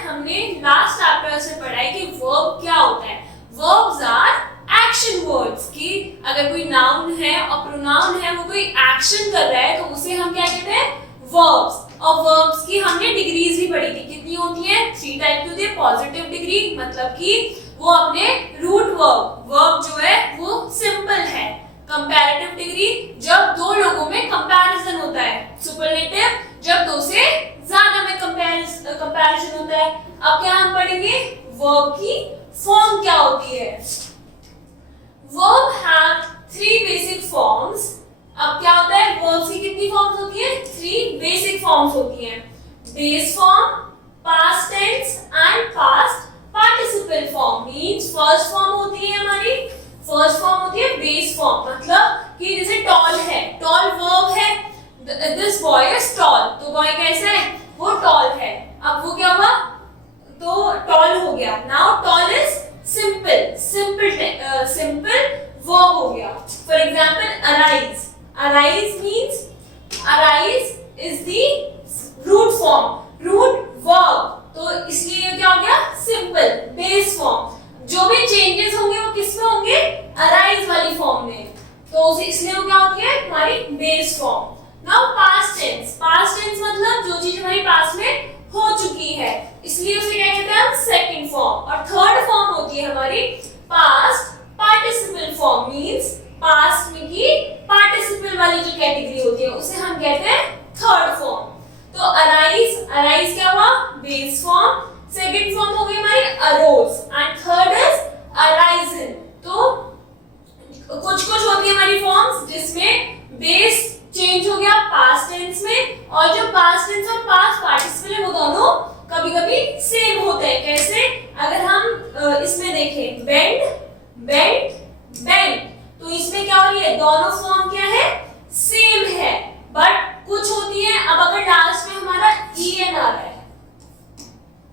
हमने last chapter से पढ़ा है कि वर्ब क्या होता है। वर्ब्स आर एक्शन वर्ड्स, कि अगर कोई नाउन है और प्रोनाउन है वो कोई एक्शन कर रहा है तो उसे हम क्या कहते हैं, वर्ब्स। और वर्ब्स की हमने डिग्रीज भी पढ़ी थी, कितनी होती है, 3 टाइप की होती है। पॉजिटिव डिग्री मतलब कि वो अपने रूट वर्ब जो है वो सिंपल है। कंपैरेटिव डिग्री जब दो लोगों में कंपैरिजन होता है। सुपरलेटिव जब दो से ज्यादा में कंपैरिजन होता है। अब क्या हम पढ़ेंगे, वर्ब की फॉर्म क्या होती है। Verb have 3 basic forms. अब क्या होता है, वर्ब्स की कितनी फॉर्म्स होती है, 3 बेसिक फॉर्म्स होती हैं। Base form, past tense and past participle form. Means first form होती है हमारी, फर्स्ट फॉर्म होती है बेस फॉर्म, मतलब कि जैसे टॉल है, टॉल वर्ब है, दिस बॉय इज टॉल, तो बॉय कैसा है, वो टॉल है। अब वो क्या हुआ, तो टॉल हो गया। Now tall is simple, simple verb हो गया। For example arise, arise means arise is the root form, root verb, तो इसलिए ये क्या हो गया, सिंपल बेस फॉर्म। जो भी चेंजेस होंगे वो किस में होंगे, arise वाली फॉर्म में, तो इसलिए वो क्या होती है, हमारी base form. Now past tense, past tense मतलब जो चीज हमारी पास्ट में हो चुकी है, इसलिए उसे क्या कहते हैं हम, सेकंड फॉर्म। और थर्ड फॉर्म होती है हमारी past participle form. Means past में की पार्टिसिपल वाली जो कैटेगरी होती है उसे हम कहते हैं थर्ड फॉर्म। तो अराइज क्या हुआ, बेस फॉर्म। सेकंड फॉर्म हो गई हमारी arose and third is arisen. तो कुछ होती है हमारी फॉर्म्स जिसमें बेस चेंज हो गया पास्ट टेंस में, और जो पास्ट टेंस और पास्ट पार्टिसिपल है वो दोनों कभी-कभी सेम होते हैं। कैसे, अगर हम इसमें देखें, बेंड, तो इसमें क्या हो रही है, दोनों फॉर्म क्या है, सेम है, बट कुछ होती है। अब अगर लास्ट में हमारा en आ रहा है,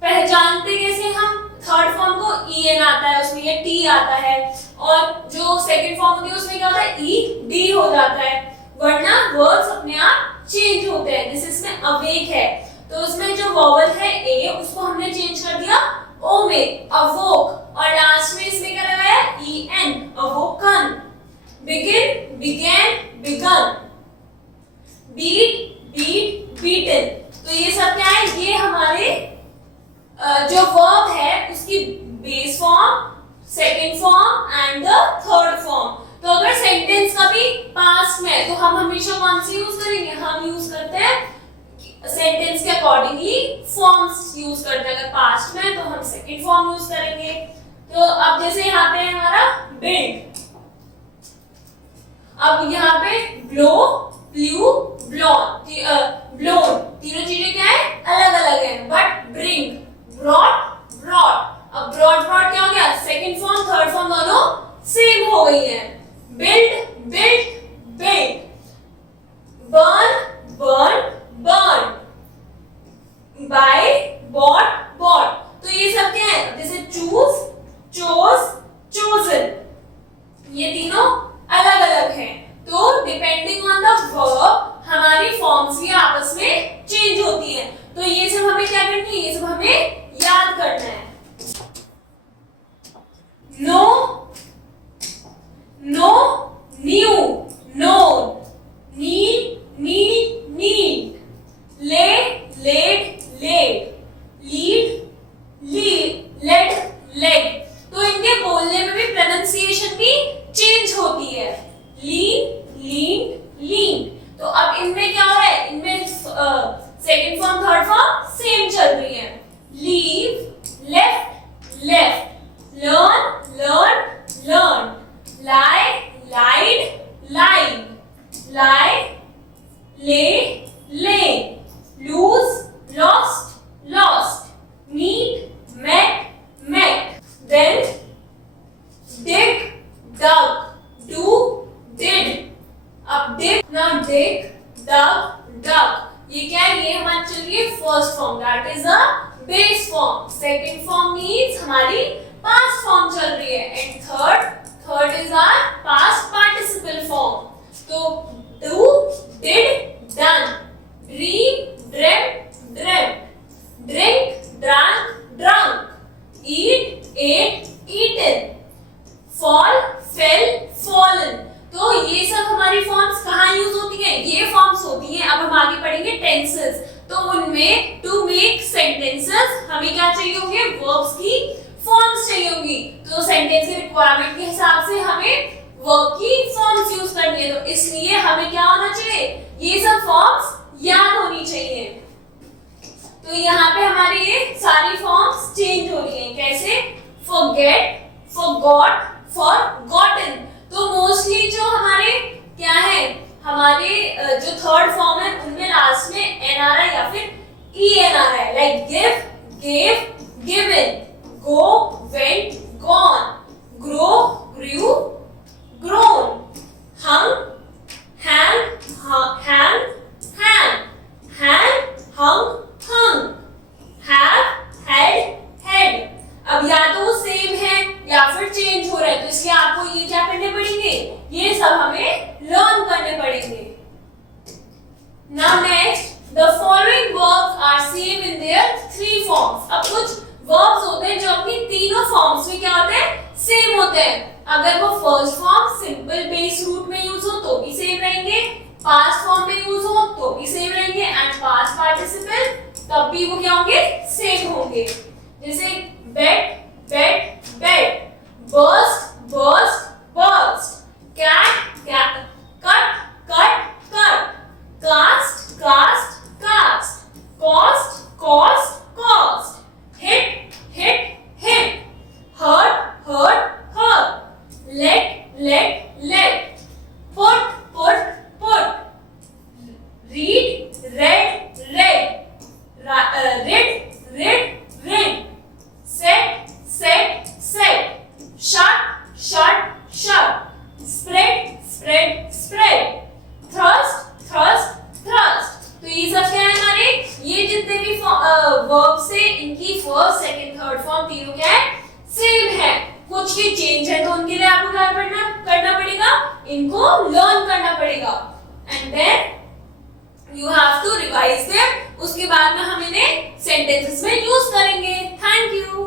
पहचानते कैसे हम, थर्ड फॉर्म को en आता है, उसमें ये t आता है, और जो सेकंड फॉर्म होती है उसमें क्या होता है, ed हो जाता है। वरना वर्ड्स अपने आप चेंज होते हैं। जैसे इसमें अवेक है, तो उसमें जो वॉवल है a, उसको हमने चेंज कर दिया o में, अवोक, और लास्ट में इसमें क्या लगाया, en, अवोकन। begin, began, begun, beat, beaten। तो ये सब क्या है, ये हमारे जो वर्ब है उसकी base form, second form and the third form. तो अगर सेंटेंस का भी पास्ट में है तो हम हमेशा कौन सी यूज करेंगे, हम यूज करते हैं सेंटेंस के अकॉर्डिंगली फॉर्म्स यूज करते हैं। अगर पास्ट में तो हम सेकंड फॉर्म यूज करेंगे। तो अब जैसे यहाँ पे हमारा बिल्ड, अब यहाँ पे ब्लो, ब्लू, ब्लोन, तीनों चीजें क्या है, अलग अलग है, बट ब्रिंग, ब्रॉड। अब ब्रॉड क्या हो गया, सेकंड फॉर्म थर्ड फॉर्म दोनों सेम हो गई है। Build, burn, buy, bought. तो ये सब क्या है, जैसे चोज, चोजन, ये तीनों अलग अलग हैं। तो डिपेंडिंग ऑन द वर्ब हमारी फॉर्म्स भी आपस में चेंज होती हैं। तो ये सब हमें क्या करनी है, ये सब हमें याद करना है। Know, knew, known, lead, led, led. तो इनके बोलने में भी प्रोनाउंसिएशन भी चेंज होती है। लीन। तो अब इनमें क्या हो रहा है, इनमें second form third form same चल रही है। Leave, left, learn, lied, lay, lose, lost, meet, met, then dig, dug, do, did। अब dig, now dig, dug। ये क्या है, ये हमारी चल रही है first form, that is a base form. Second form means हमारी पास्ट फॉर्म चल रही है, and third is our past participle form. तो do, did, done, dream, dreamt, drink, drank, sentences, तो उनमें टू मेक सेंटेंसेस हमें क्या चाहिए होंगे, वर्ब्स की फॉर्म्स चाहिए होंगी। तो सेंटेंस के रिक्वायरमेंट के हिसाब से हमें वर्ब की फॉर्म्स यूज करनी है, तो इसलिए हमें क्या होना चाहिए, ये सब फॉर्म्स याद होनी चाहिए। तो यहाँ पे हमारी ये सारी फॉर्म्स चेंज हो रही हैं। कैसे, forget, forgot, forgotten। तो मोस्टली जो हमारे क्या है, हमारे जो थर्ड फॉर्म है उनमें लास्ट में एनआरआई या फिर ईएनआर है, like give, gave, given, go, went, gone, grow, grew, grown, hung, hang, hang, hung, hung, have, had, had। अब या तो वो सेम है या फिर चेंज हो रहा है, तो इसलिए आपको ये क्या करने पड़ेंगे, ये सब हमें लर्न करने पड़ेंगे। Now next, the following verbs are same in their three forms। अब कुछ वर्ब्स होते हैं जो अपनी तीनों फॉर्म्स में क्या होते हैं, सेम होते हैं। अगर वो first form simple base root में यूज हो तो भी सेम रहेंगे, पास्ट फॉर्म में यूज हो तो भी सेम रहेंगे, एंड पास्ट पार्टिसिपल तब भी वो क्या होंगे, सेम होंगे। जैसे bet, bet, bet, burst, burst, burst, cut, cut, cut, cut, cut, cast, cast, cast, cost, cost, cost, hit, hit, hit, hurt, hurt, hurt, let, let, let, put, put, put, read, read, read, read, read, read, set, set, set, shut, shut, shut, spread, spread, spread, thrust, thrust, thrust। तो ये सब क्या है हमारे, ये जितने भी verb से इनकी फर्स्ट, सेकंड, थर्ड फॉर्म तीनों क्या है, सेम है। कुछ के चेंज है तो उनके लिए आपको क्या करना पड़ेगा, इनको लर्न करना पड़ेगा, and then you have to revise them. उसके बाद में हम इन्हें सेंटेंसेस में यूज करेंगे। Thank you.